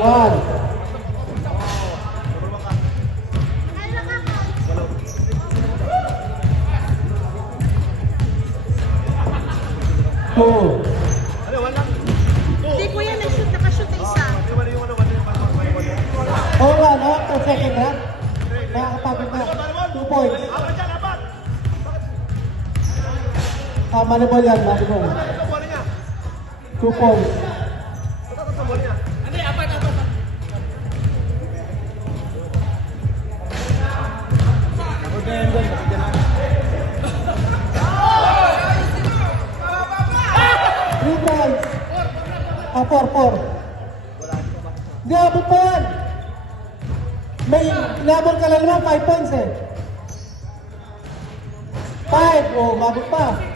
1. Two. Hindi po yan, nakashoot na isa. Oo nga, no? 2 second ha? Nakakapagod na. 2 points. Manibol yan, manibol. 2 points. Three points. 4. Hindi, abot pa yan. May inabot ka lang naman, 5 points eh. 5, mabot pa.